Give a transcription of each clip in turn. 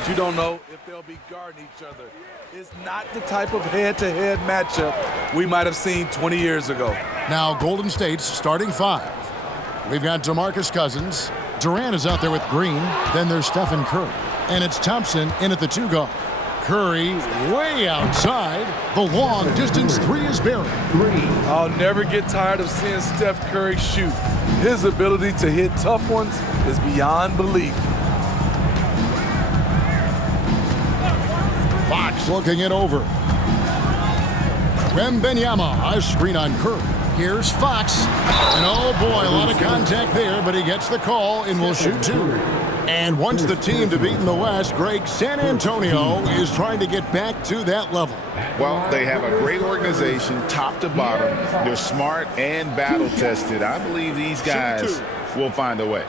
series. You don't know if they'll be guarding each other. It's not the type of head-to-head matchup we might have seen 20 years ago. Now Golden State's starting five. We've got DeMarcus Cousins. Durant is out there with Green. Then there's Stephen Curry. And it's Thompson in at the 2 guard. Curry way outside. The long-distance three is buried. I'll never get tired of seeing Steph Curry shoot. His ability to hit tough ones is beyond belief. Fox looking it over. Wembanyama, a screen on Curry. Here's Fox. And oh boy, a lot of contact there, but he gets the call and will shoot 2. And once the team to beat in the West, Greg, San Antonio is trying to get back to that level. Well, they have a great organization, top to bottom. They're smart and battle-tested. I believe these guys will find a way.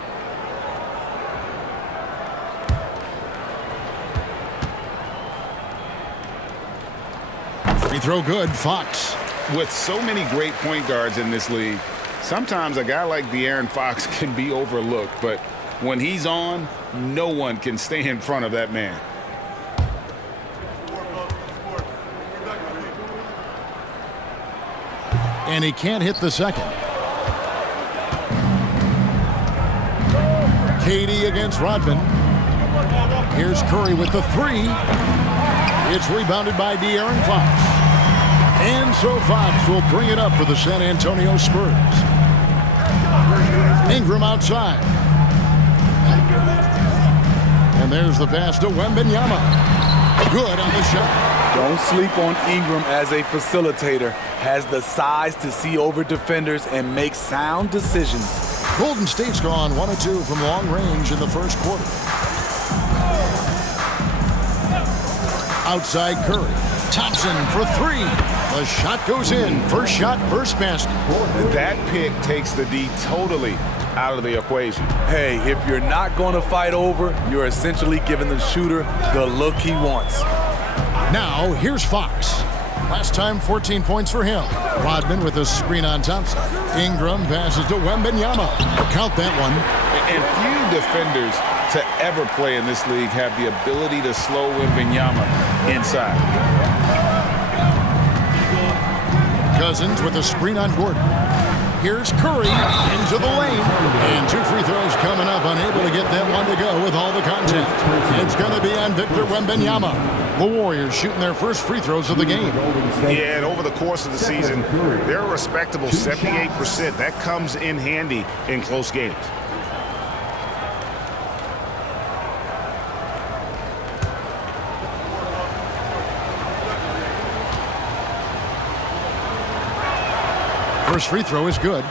Free throw good, Fox. With so many great point guards in this league, sometimes a guy like De'Aaron Fox can be overlooked, but when he's on, no one can stay in front of that man. And he can't hit the second. KD against Rodman. Here's Curry with the 3. It's rebounded by De'Aaron Fox. And so Fox will bring it up for the San Antonio Spurs. Ingram outside. And there's the pass to Wembanyama. Good on the shot. Don't sleep on Ingram as a facilitator. Has the size to see over defenders and make sound decisions. Golden State's gone 1 of 2 from long range in the first quarter. Outside Curry. Thompson for 3. The shot goes in. First shot, first basket. That pick takes the D totally out of the equation. Hey, if you're not going to fight over, you're essentially giving the shooter the look he wants. Now, here's Fox. Last time, 14 points for him. Rodman with a screen on Thompson. Ingram passes to Wembanyama. Count that one. And few defenders to ever play in this league have the ability to slow Wembanyama inside. Cousins with a screen on Gordon. Here's Curry into the lane. And 2 free throws coming up, unable to get that one to go with all the contact. It's going to be on Victor Wembanyama. The Warriors shooting their first free throws of the game. Yeah, and over the course of the season, they're a respectable 78%. That comes in handy in close games. First free throw is good.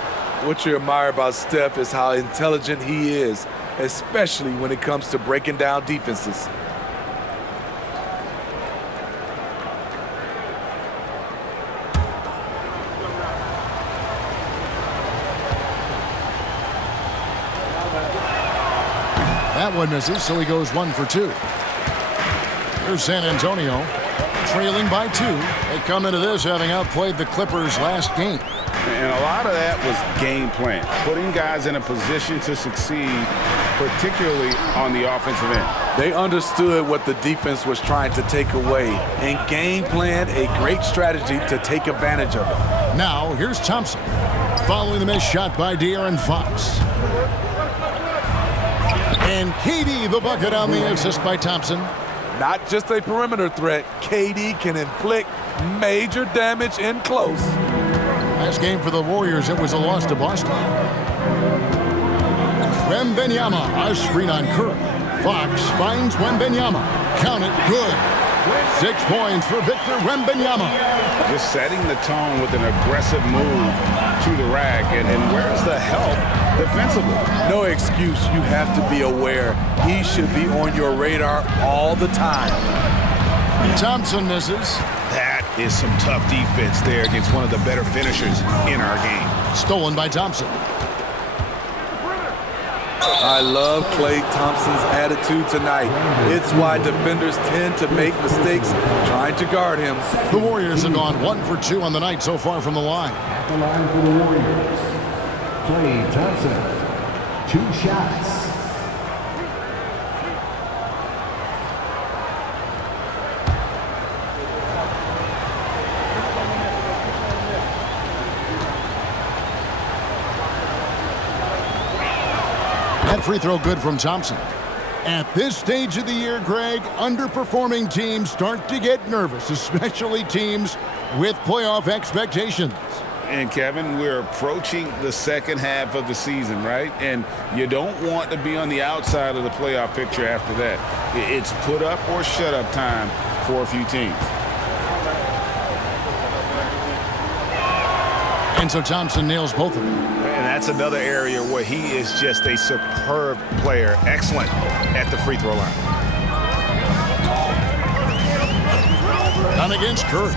What you admire about Steph is how intelligent he is, especially when it comes to breaking down defenses. That one misses, so he goes 1 for 2. Here's San Antonio, trailing by 2. They come into this having outplayed the Clippers last game. And a lot of that was game plan, putting guys in a position to succeed, particularly on the offensive end. They understood what the defense was trying to take away and game planned a great strategy to take advantage of it. Now, here's Thompson, following the missed shot by De'Aaron Fox. And KD the bucket on the assist by Thompson. Not just a perimeter threat, KD can inflict major damage in close. Last game for the Warriors, it was a loss to Boston. Wembanyama, a screen on Curry. Fox finds Wembanyama. Count it, good. 6 points for Victor Wembanyama. Just setting the tone with an aggressive move to the rack. And where's the help defensively? No excuse. You have to be aware. He should be on your radar all the time. Thompson misses. That is some tough defense there against one of the better finishers in our game. Stolen by Thompson. I love Klay Thompson's attitude tonight. It's why defenders tend to make mistakes trying to guard him. The Warriors have gone 1 for 2 on the night so far from the line. At the line for the Warriors, Klay Thompson, 2 shots. And free throw good from Thompson. At this stage of the year, Greg, underperforming teams start to get nervous, especially teams with playoff expectations. And, Kevin, we're approaching the second half of the season, right? And you don't want to be on the outside of the playoff picture after that. It's put up or shut up time for a few teams. And so Thompson nails both of them. And that's another area where he is just a superb player. Excellent at the free throw line. Done against Curry.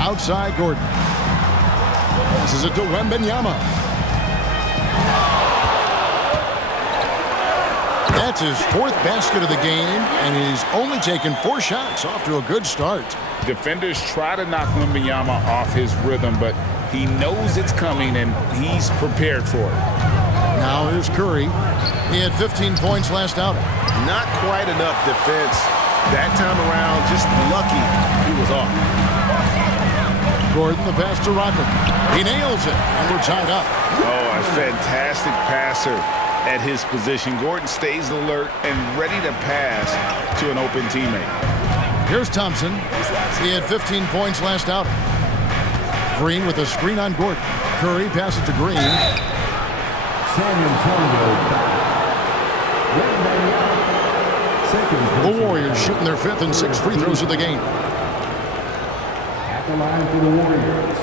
Outside Gordon. This is it to Wembanyama. That's his fourth basket of the game, and he's only taken 4 shots. Off to a good start. Defenders try to knock Wembanyama off his rhythm, but he knows it's coming, and he's prepared for it. Now here's Curry. He had 15 points last outing. Not quite enough defense that time around. Just lucky he was off. Gordon, the pass to Rodman. He nails it, and we're tied up. Oh, a fantastic passer at his position. Gordon stays alert and ready to pass to an open teammate. Here's Thompson. He had 15 points last outing. Green with a screen on Gordon. Curry passes to Green. San Antonio foul. Wembanyama. Second. The Warriors shooting their 5th and 6th free throws of the game. At the line for the Warriors,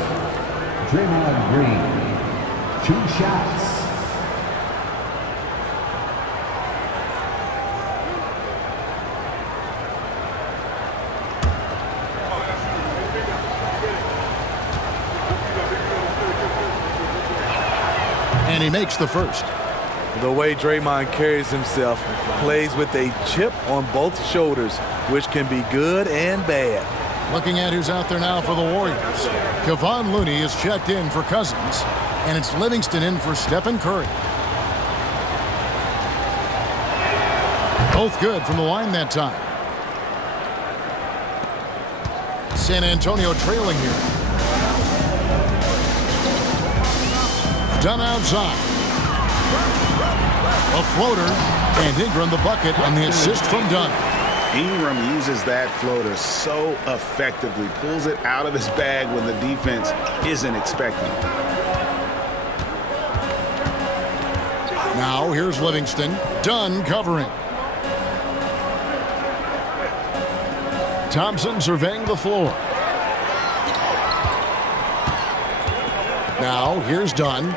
Draymond Green. 2 shots. And he makes the first. The way Draymond carries himself, plays with a chip on both shoulders, which can be good and bad. Looking at who's out there now for the Warriors. Kevon Looney is checked in for Cousins, and it's Livingston in for Stephen Curry. Both good from the line that time. San Antonio trailing here. Done outside. A floater, and Ingram the bucket on the assist from Dunn. Ingram uses that floater so effectively, pulls it out of his bag when the defense isn't expecting. Now here's Livingston. Dunn covering. Thompson surveying the floor. Now here's Dunn.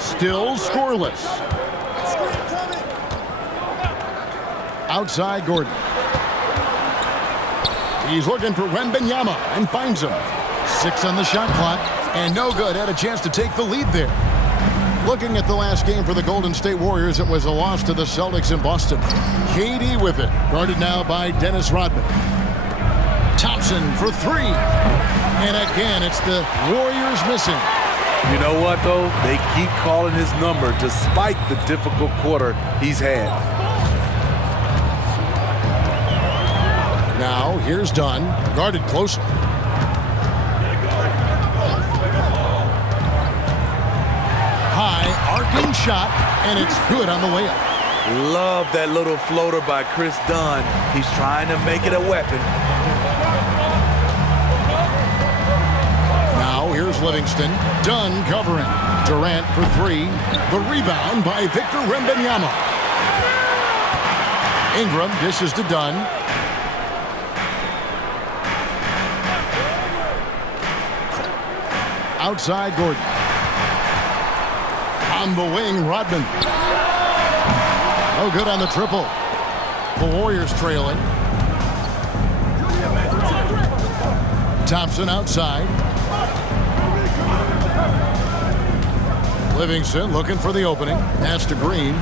Still scoreless. Outside Gordon. He's looking for Wembanyama and finds him. 6 on the shot clock, and no good. Had a chance to take the lead there. Looking at the last game for the Golden State Warriors, it was a loss to the Celtics in Boston. KD with it, guarded now by Dennis Rodman. Thompson for 3. And again, it's the Warriors missing. You know what, though? They keep calling his number despite the difficult quarter he's had. Now, here's Dunn, guarded closely. High, arcing shot, and it's good on the way up. Love that little floater by Chris Dunn. He's trying to make it a weapon. Now, here's Livingston. Dunn covering. Durant for 3. The rebound by Victor Wembanyama. Ingram dishes to Dunn. Outside Gordon. On the wing, Rodman. No good on the triple. The Warriors trailing. Thompson outside. Livingston looking for the opening. Pass to Green.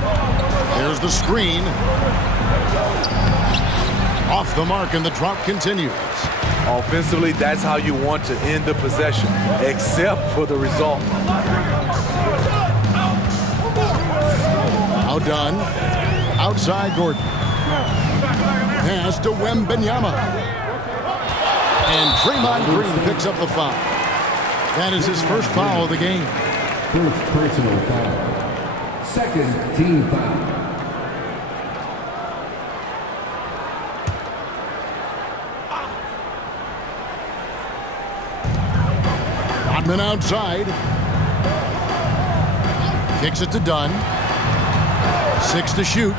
There's the screen. Off the mark, and the drought continues. Offensively, that's how you want to end the possession, except for the result. Now done. Outside Gordon. Pass to Wembanyama. And Draymond Green picks up the foul. That is his first foul of the game. First personal foul. Second team foul. Rodman outside. Kicks it to Dunn. 6 to shoot.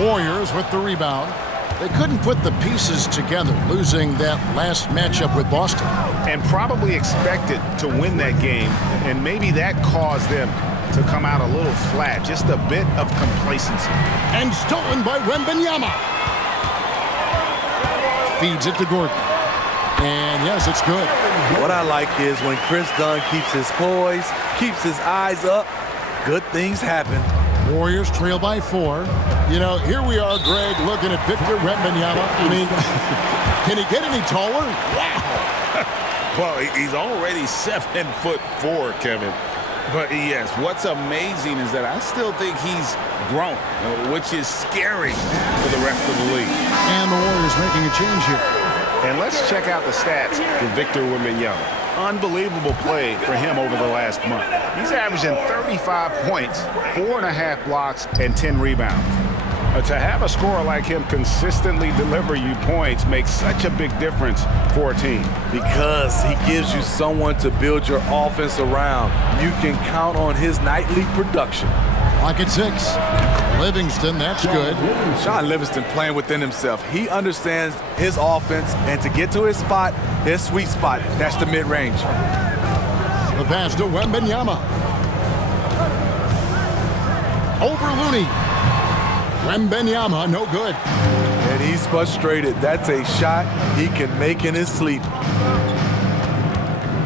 Warriors with the rebound. They couldn't put the pieces together, losing that last matchup with Boston. And probably expected to win that game, and maybe that caused them to come out a little flat, just a bit of complacency. And stolen by Wembanyama. Feeds it to Gordon. And yes, it's good. What I like is when Chris Dunn keeps his poise, keeps his eyes up, good things happen. Warriors trail by 4. You know, here we are, Greg, looking at Victor Wembanyama. I mean, can he get any taller? Wow. Well, he's already 7'4", Kevin. But yes, what's amazing is that I still think he's grown, which is scary for the rest of the league. And the Warriors making a change here. And let's check out the stats for Victor Wembanyama. Unbelievable play for him over the last month. He's averaging 35 points, 4.5 blocks, and 10 rebounds. To have a scorer like him consistently deliver you points makes such a big difference for a team. Because he gives you someone to build your offense around. You can count on his nightly production. Clock at 6. Livingston, that's good. Sean Livingston playing within himself. He understands his offense, and to get to his spot, his sweet spot, that's the mid-range. The pass to Wembanyama. Over Looney. Wembanyama, no good. And he's frustrated. That's a shot he can make in his sleep.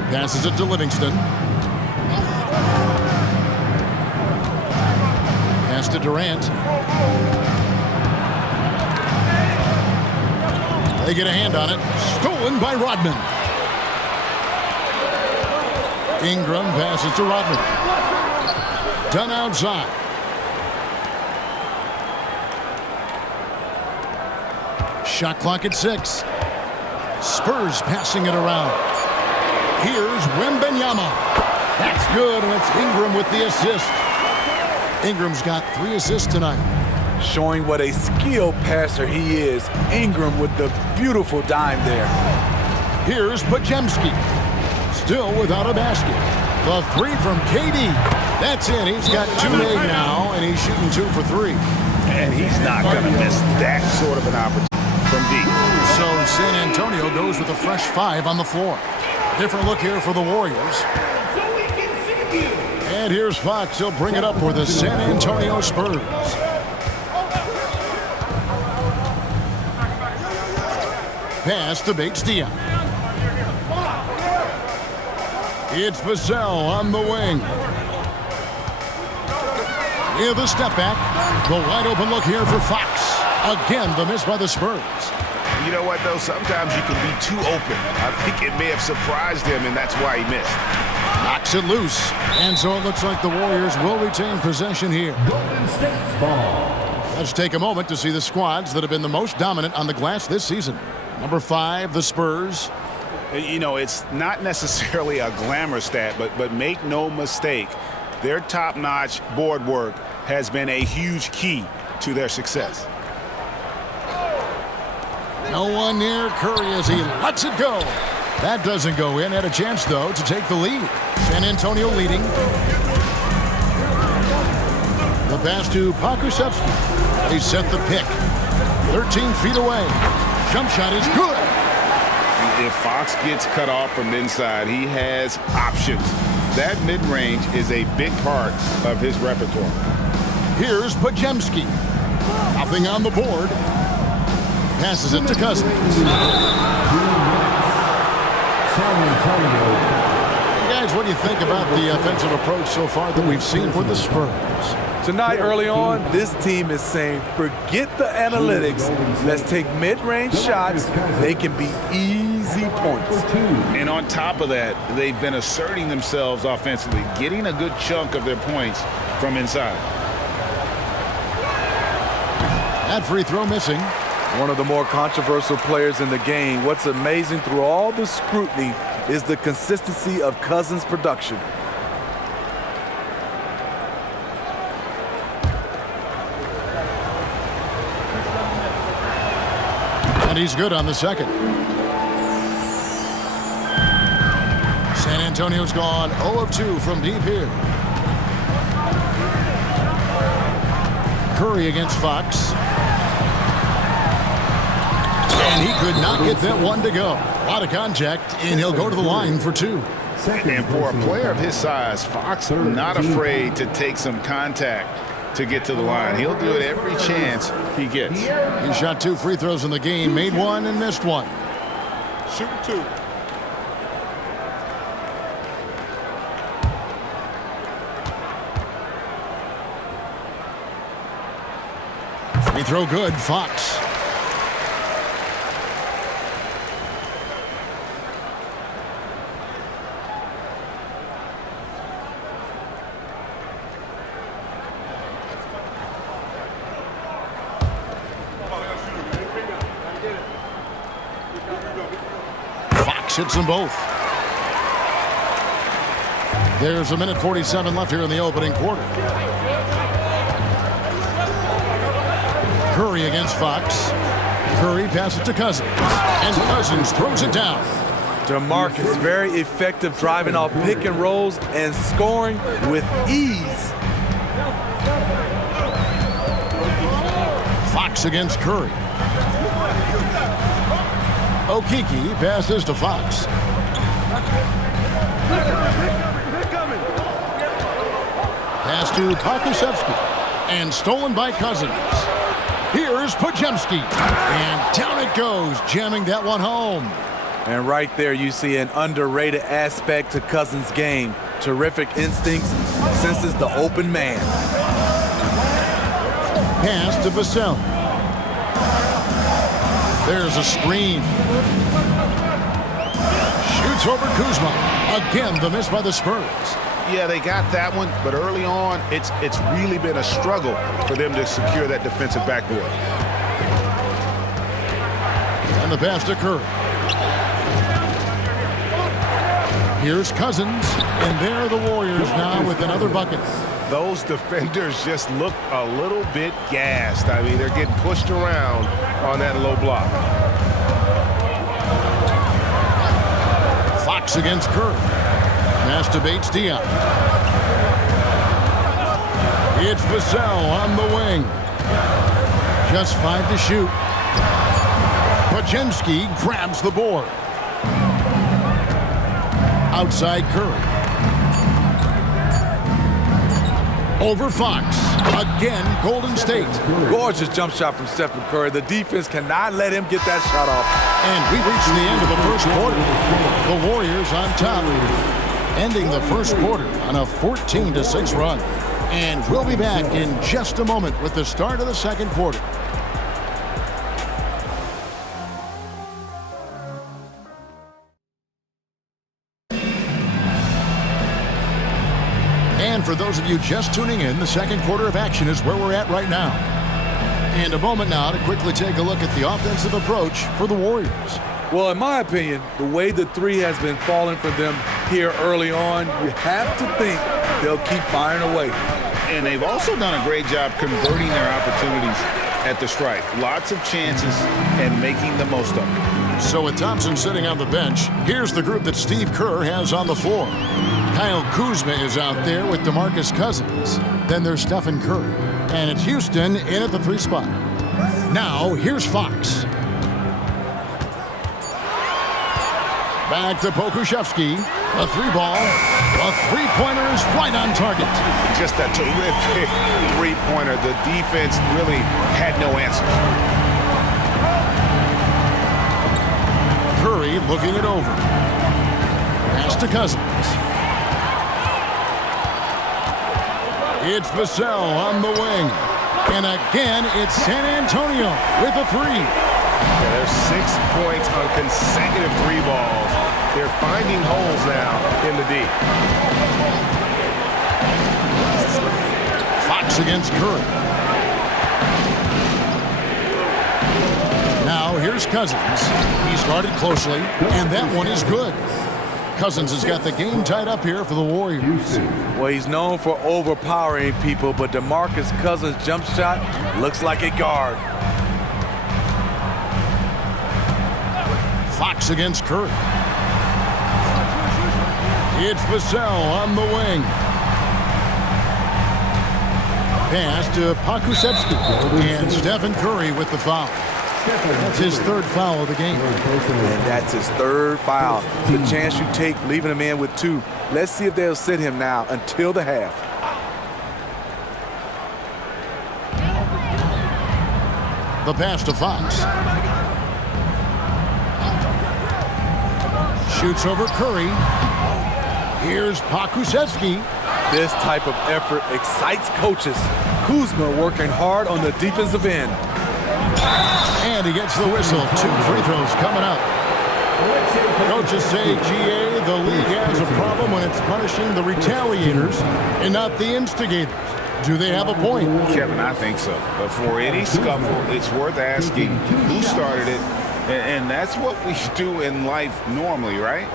Passes it to Livingston. Pass to Durant. They get a hand on it. Stolen by Rodman. Ingram passes to Rodman. Done outside. Shot clock at 6. Spurs passing it around. Here's Wembanyama. That's good, and it's Ingram with the assist. Ingram's got 3 assists tonight. Showing what a skilled passer he is. Ingram with the beautiful dime there. Here's Podziemski. Still without a basket. The 3 from KD. That's it. He's got 2 made now, and he's shooting 2 for 3. And he's not going to miss that sort of an opportunity from deep. So San Antonio goes with a fresh 5 on the floor. Different look here for the Warriors. And here's Fox. He'll bring it up for the San Antonio Spurs. Pass to Bates-Diop. It's Vassell on the wing. Yeah, the step back. The wide open look here for Fox. Again, the miss by the Spurs. You know what, though? Sometimes you can be too open. I think it may have surprised him, and that's why he missed. Knocks it loose. And so it looks like the Warriors will retain possession here. Golden State ball. Let's take a moment to see the squads that have been the most dominant on the glass this season. Number 5, the Spurs. You know, it's not necessarily a glamour stat, but make no mistake, their top-notch board work has been a huge key to their success. No one near Curry as he lets it go. That doesn't go in. Had a chance, though, to take the lead. San Antonio leading. The pass to Pokusevski. They set the pick. 13 feet away. Jump shot is good. If Fox gets cut off from inside, he has options. That mid-range is a big part of his repertoire. Here's Podziemski. Nothing on the board. Passes it to Cousins. Guys, what do you think about the offensive approach so far that we've seen for the Spurs? Tonight, early on, this team is saying, forget the analytics. Let's take mid-range shots. They can be easy points. And on top of that, they've been asserting themselves offensively, getting a good chunk of their points from inside. That free throw missing. One of the more controversial players in the game. What's amazing through all the scrutiny is the consistency of Cousins' production. And he's good on the second. San Antonio's gone 0 of 2 from deep here. Curry against Fox. And he could not get that one to go. A lot of contact, and he'll go to the line for 2. And for a player of his size, Fox not afraid to take some contact to get to the line. He'll do it every chance he gets. He shot 2 free throws in the game, made 1 and missed 1. Shoot 2. Free throw good, Fox. Fox hits them both. There's a minute 47 left here in the opening quarter. Curry against Fox. Curry passes to Cousins. And Cousins throws it down. DeMarcus very effective driving off pick and rolls and scoring with ease. Fox against Curry. Okeke passes to Fox. Pass to Pokusevski. And stolen by Cousins. Here's Podziemski. And down it goes, jamming that one home. And right there you see an underrated aspect to Cousins' game. Terrific instincts, senses the open man. Pass to Vassell. There's a screen. Shoots over Kuzma. Again, the miss by the Spurs. Yeah, they got that one, but early on, it's really been a struggle for them to secure that defensive backboard. And the pass to Curry. Here's Cousins, and there are the Warriors now with another bucket. Those defenders just look a little bit gassed. I mean, they're getting pushed around on that low block. Fox against Curry. Masturbates Dion. It's Vassell on the wing. Just 5 to shoot. Podziemski grabs the board. Outside Curry. Over Fox. Again, Golden State. Gorgeous jump shot from Stephen Curry. The defense cannot let him get that shot off. And we've reached the end of the first quarter. The Warriors on top, ending the first quarter on a 14-6 run. And we'll be back in just a moment with the start of the second quarter. And for those of you just tuning in, the second quarter of action is where we're at right now. And a moment now to quickly take a look at the offensive approach for the Warriors. Well, in my opinion, the way the three has been falling for them here early on, you have to think they'll keep firing away. And they've also done a great job converting their opportunities at the stripe. Lots of chances and making the most of them. So with Thompson sitting on the bench, here's the group that Steve Kerr has on the floor. Kyle Kuzma is out there with DeMarcus Cousins. Then there's Stephen Curry. And it's Houston in at the 3 spot. Now, here's Fox. Back to Pokusevski. A 3-ball. A 3-pointer is right on target. Just a terrific 3-pointer. The defense really had no answer. Curry looking it over. Pass to Cousins. It's Vassell on the wing. And again, it's San Antonio with a 3. Yeah, there's 6 points on consecutive 3 balls. They're finding holes now in the D. Fox against Curry. Now here's Cousins. He started closely, and that one is good. Cousins has got the game tied up here for the Warriors. Well, he's known for overpowering people, but DeMarcus Cousins' jump shot looks like a guard. Fox against Curry. It's Vassell on the wing. Pass to Pokusevski. And Stephen Curry with the foul. That's his third foul of the game. And that's his third foul. The chance you take leaving him in with 2. Let's see if they'll sit him now until the half. The pass to Fox. Shoots over Curry. Here's Pokusevski. This type of effort excites coaches. Kuzma working hard on the defensive end. And he gets the whistle. 2 free throws coming up. Coaches say, GA, the league has a problem when it's punishing the retaliators and not the instigators. Do they have a point? Kevin, I think so. But for any scuffle, it's worth asking who started it. And that's what we do in life normally, right?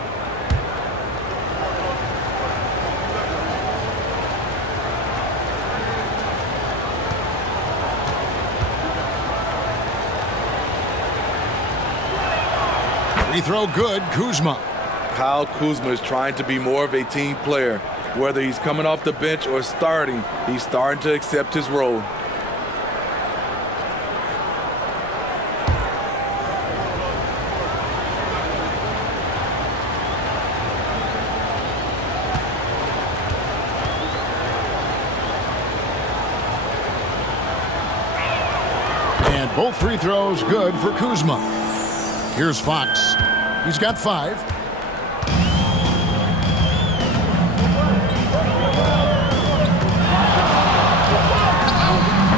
Free throw good, Kuzma. Kyle Kuzma is trying to be more of a team player. Whether he's coming off the bench or starting, he's starting to accept his role. And both free throws good for Kuzma. Here's Fox. He's got 5.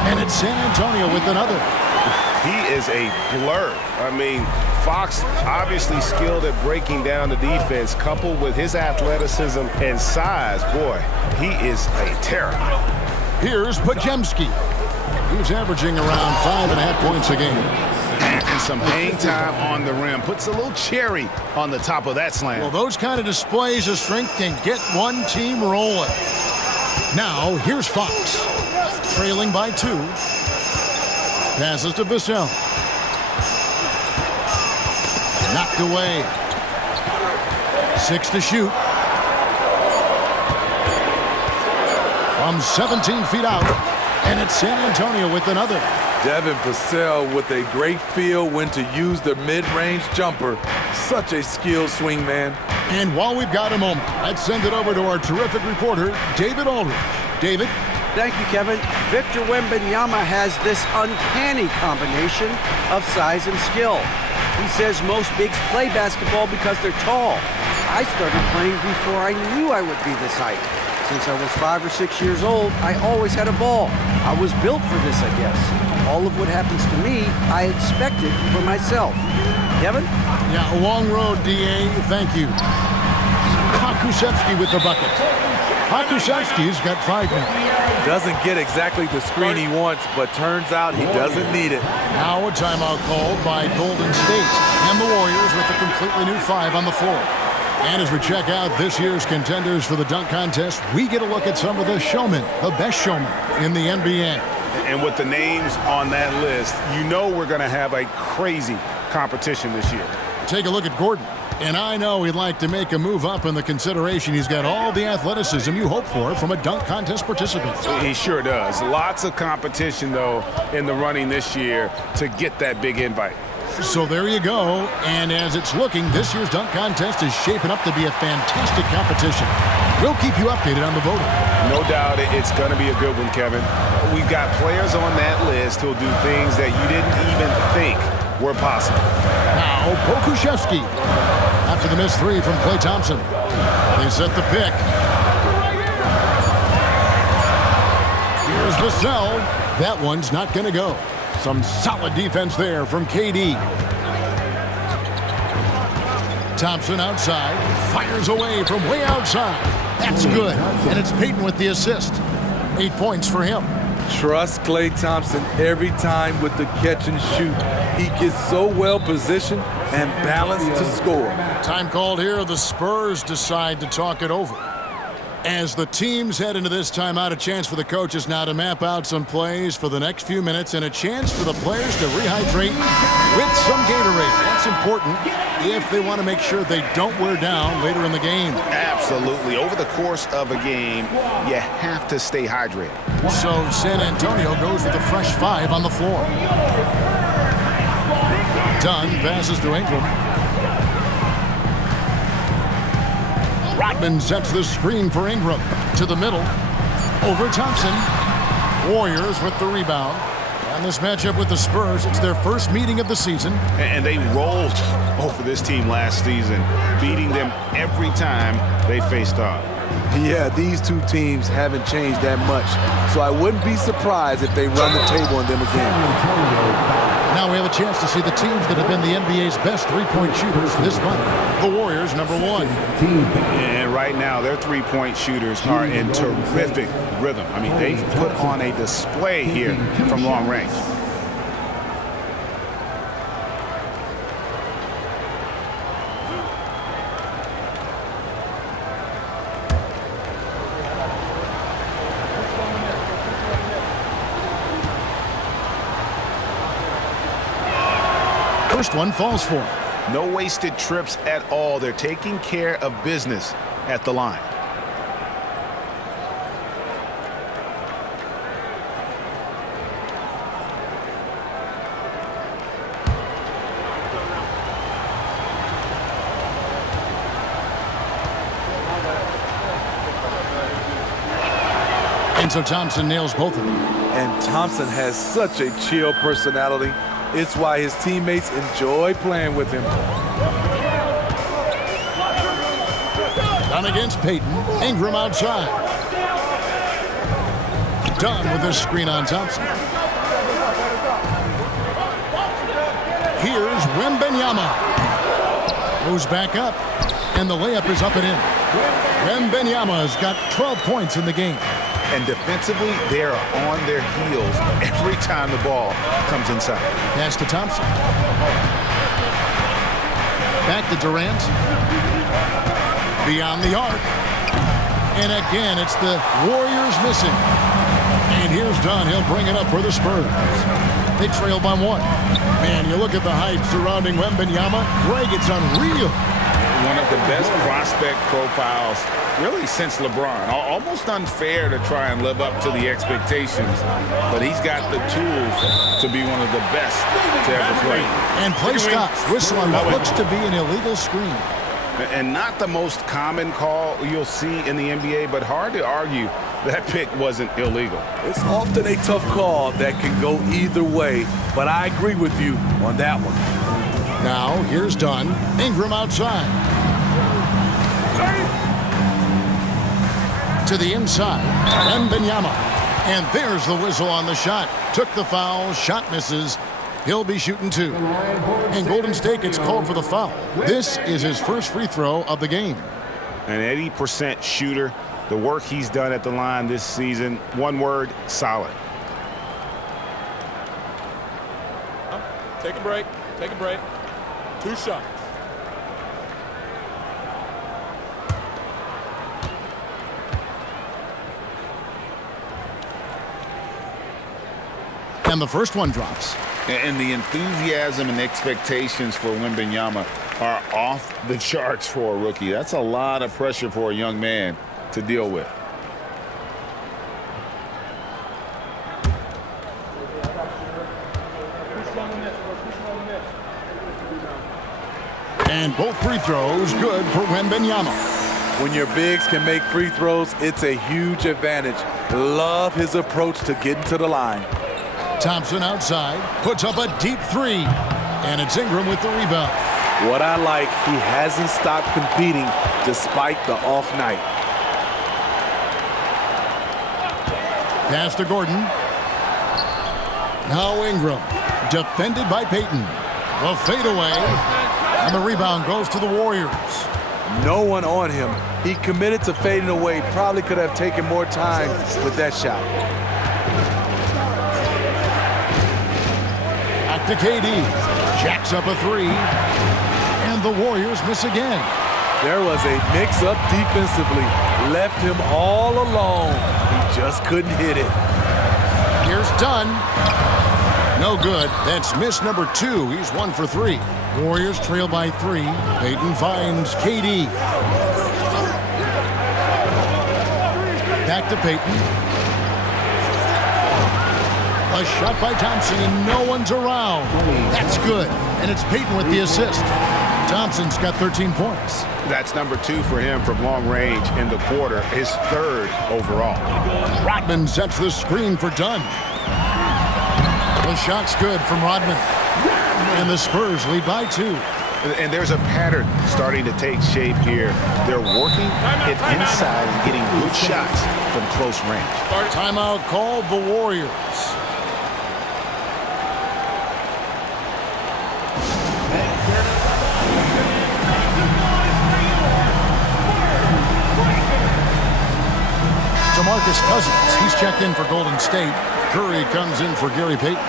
And it's San Antonio with another. He is a blur. I mean, Fox obviously skilled at breaking down the defense, coupled with his athleticism and size. Boy, he is a terror. Here's Podziemski. He's averaging around 5.5 points a game. And some hang time on the rim. Puts a little cherry on the top of that slam. Well, those kind of displays of strength can get one team rolling. Now, here's Fox. Trailing by 2. Passes to Vassell. Knocked away. 6 to shoot. From 17 feet out. And it's San Antonio with another. Devin Vassell with a great feel when to use the mid-range jumper. Such a skilled swing man. And while we've got a moment, let's send it over to our terrific reporter, David Aldridge. David? Thank you, Kevin. Victor Wembanyama has this uncanny combination of size and skill. He says most bigs play basketball because they're tall. I started playing before I knew I would be this height. Since I was 5 or 6 years old, I always had a ball. I was built for this, I guess. All of what happens to me, I expected for myself. Kevin? Yeah, a long road, D.A. Thank you. Pokusevski with the bucket. Pokusevski's got 5 now. Doesn't get exactly the screen he wants, but turns out he doesn't need it. Now a timeout called by Golden State. And the Warriors with a completely new 5 on the floor. And as we check out this year's contenders for the dunk contest, we get a look at some of the showmen, the best showmen in the NBA. And with the names on that list, you know we're going to have a crazy competition this year. Take a look at Gordon. And I know he'd like to make a move up in the consideration. He's got all the athleticism you hope for from a dunk contest participant. He sure does. Lots of competition, though, in the running this year to get that big invite. So there you go. And as it's looking, this year's dunk contest is shaping up to be a fantastic competition. We'll keep you updated on the voting. No doubt it's going to be a good one, Kevin. We've got players on that list who'll do things that you didn't even think were possible. Now, Pokusevski. After the missed 3 from Klay Thompson. They set the pick. Here's Vassell. That one's not going to go. Some solid defense there from KD. Thompson outside. Fires away from way outside. That's good. And it's Payton with the assist. 8 points for him. Trust Klay Thompson every time with the catch and shoot. He gets so well positioned and balanced to score. Time called here. The Spurs decide to talk it over. As the teams head into this timeout, a chance for the coaches now to map out some plays for the next few minutes and a chance for the players to rehydrate with some Gatorade. That's important if they want to make sure they don't wear down later in the game. Absolutely. Over the course of a game, you have to stay hydrated. So San Antonio goes with a fresh 5 on the floor. Dunn passes to Ingram. Rodman sets the screen for Ingram. To the middle. Over Thompson. Warriors with the rebound. And this matchup with the Spurs, it's their first meeting of the season. And they rolled over this team last season, beating them every time they faced off. Yeah, these two teams haven't changed that much, so I wouldn't be surprised if they run the table on them again. Now we have a chance to see the teams that have been the NBA's best three-point shooters this month. The Warriors, #1. And right now, their three-point shooters are in terrific rhythm. I mean, they've put on a display here from long range. First one falls for him. No wasted trips at all. They're taking care of business at the line. And so Thompson nails both of them. And Thompson has such a chill personality. It's why his teammates enjoy playing with him. Down against Payton. Ingram outside. Dunn with a screen on Thompson. Here's Wembanyama. Goes back up. And the layup is up and in. Wembanyama's got 12 points in the game. And defensively, they are on their heels every time the ball comes inside. Pass to Thompson. Back to Durant. Beyond the arc. And again, it's the Warriors missing. And here's Dunn. He'll bring it up for the Spurs. They trail by 1. Man, you look at the hype surrounding Wembanyama. Greg, it's unreal. One of the best prospect profiles really since LeBron. Almost unfair to try and live up to the expectations, but he's got the tools to be one of the best to ever play. And play stops. Whistle on what looks to be an illegal screen. And not the most common call you'll see in the NBA, but hard to argue that pick wasn't illegal. It's often a tough call that can go either way, but I agree with you on that one. Now, here's Dunn. Ingram outside. To the inside. Wembanyama. And there's the whistle on the shot. Took the foul. Shot misses. He'll be shooting 2. And Golden State gets called for the foul. This is his first free throw of the game. An 80% shooter. The work he's done at the line this season, one word, solid. Take a break. Take a break. 2 shots. And the first one drops. And the enthusiasm and expectations for Wembanyama are off the charts for a rookie. That's a lot of pressure for a young man to deal with. And both free throws good for Wembanyama. When your bigs can make free throws, it's a huge advantage. Love his approach to getting to the line. Thompson outside, puts up a deep 3. And it's Ingram with the rebound. What I like, he hasn't stopped competing despite the off night. Pass to Gordon. Now Ingram, defended by Payton. The fadeaway, and the rebound goes to the Warriors. No one on him. He committed to fading away. Probably could have taken more time with that shot. Back to KD. Jacks up a 3. And the Warriors miss again. There was a mix-up defensively. Left him all alone. He just couldn't hit it. Here's Dunn. No good. That's miss number 2. He's 1 for 3. Warriors trail by 3. Payton finds KD. Back to Payton. A shot by Thompson, and no one's around. That's good. And it's Payton with the assist. Thompson's got 13 points. That's number 2 for him from long range in the quarter, his 3rd overall. Rodman sets the screen for Dunn. The shot's good from Rodman. And the Spurs lead by 2. And there's a pattern starting to take shape here. They're working it inside and getting good shots from close range. Timeout called the Warriors. DeMarcus Cousins, he's checked in for Golden State. Curry comes in for Gary Payton.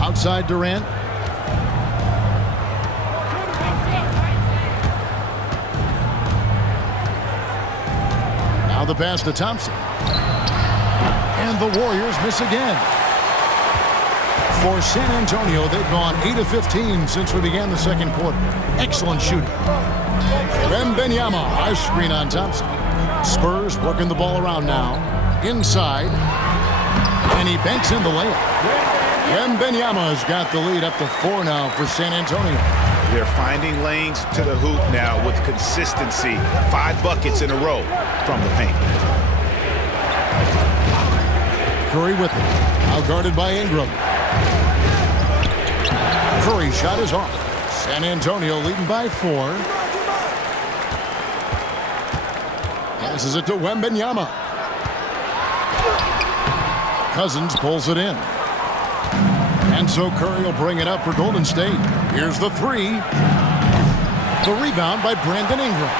Outside Durant. Now the pass to Thompson. And the Warriors miss again. For San Antonio, they've gone 8 of 15 since we began the second quarter. Excellent shooting. Wembanyama, a screen on Thompson. Spurs working the ball around now. Inside. And he banks in the layup. Wembanyama's got the lead up to 4 now for San Antonio. They're finding lanes to the hoop now with consistency. 5 buckets in a row from the paint. Curry with it. Now guarded by Ingram. Curry shot is off. San Antonio leading by 4. Passes it to Wembanyama. Cousins pulls it in. And so Curry will bring it up for Golden State. Here's the 3. The rebound by Brandon Ingram.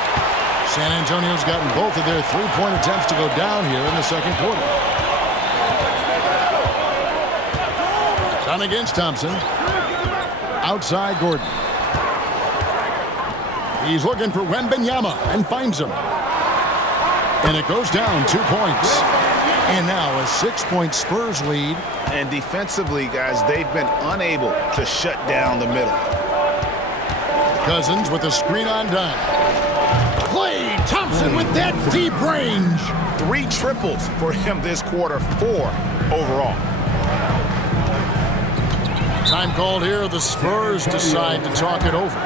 San Antonio's gotten both of their 3-point attempts to go down here in the second quarter. Done against Thompson. Outside Gordon. He's looking for Wembanyama and finds him. And it goes down 2 points. And now a 6-point Spurs lead. And defensively, guys, they've been unable to shut down the middle. Cousins with a screen on Dunn. Klay Thompson with that deep range. 3 triples for him this quarter, 4 overall. Time called here. The Spurs decide to talk it over.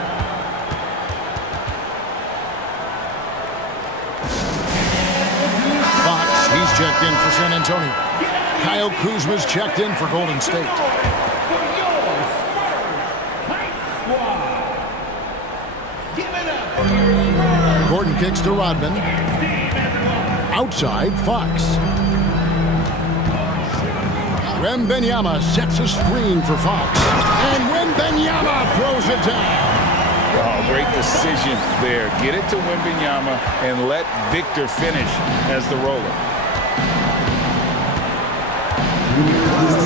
Fox, he's checked in for San Antonio. Kyle Kuzma's checked in for Golden State. Gordon kicks to Rodman. Outside, Fox. Wembanyama sets a screen for Fox. And Wembanyama throws it down. Oh, great decision there. Get it to Wembanyama and let Victor finish as the roller.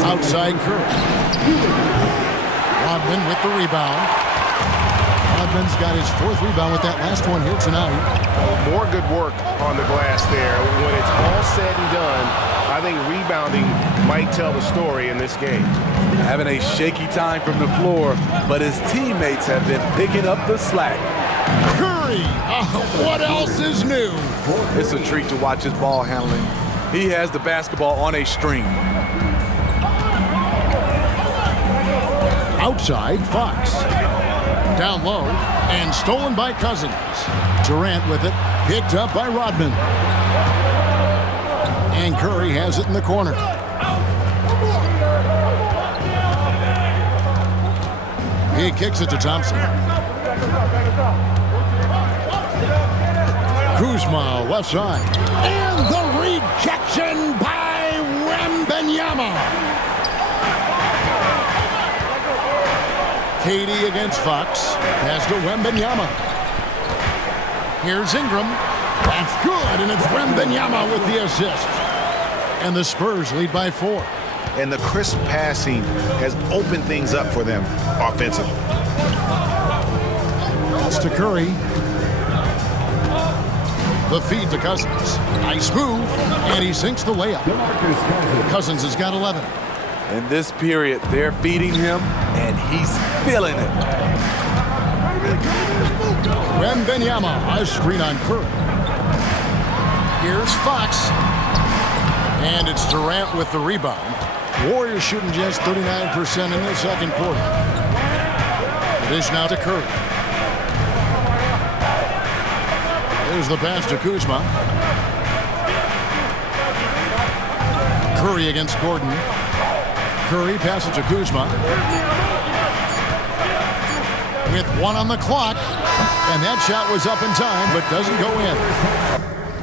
Outside Curry. Rodman with the rebound. Rodman's got his 4th rebound with that last one here tonight. More good work on the glass there. When it's all said and done, I think rebounding might tell the story in this game. Having a shaky time from the floor, but his teammates have been picking up the slack. Curry, what else is new? It's a treat to watch his ball handling. He has the basketball on a string. Outside, Fox. Down low, and stolen by Cousins. Durant with it, picked up by Rodman. And Curry has it in the corner. He kicks it to Thompson. Kuzma, left side. And the rejection by Wembanyama. KD against Fox. Pass to Wembanyama. Here's Ingram. That's good, and it's Wembanyama with the assist. And the Spurs lead by 4. And the crisp passing has opened things up for them offensively. Pass to Curry. The feed to Cousins. Nice move, and he sinks the layup. Cousins has got 11. In this period, they're feeding him, and he's feeling it. Wembanyama, a screen on Curry. Here's Fox. And it's Durant with the rebound. Warriors shooting just 39% in the second quarter. It is now to Curry. There's the pass to Kuzma. Curry against Gordon. Curry passes to Kuzma. With 1 on the clock. And that shot was up in time, but doesn't go in.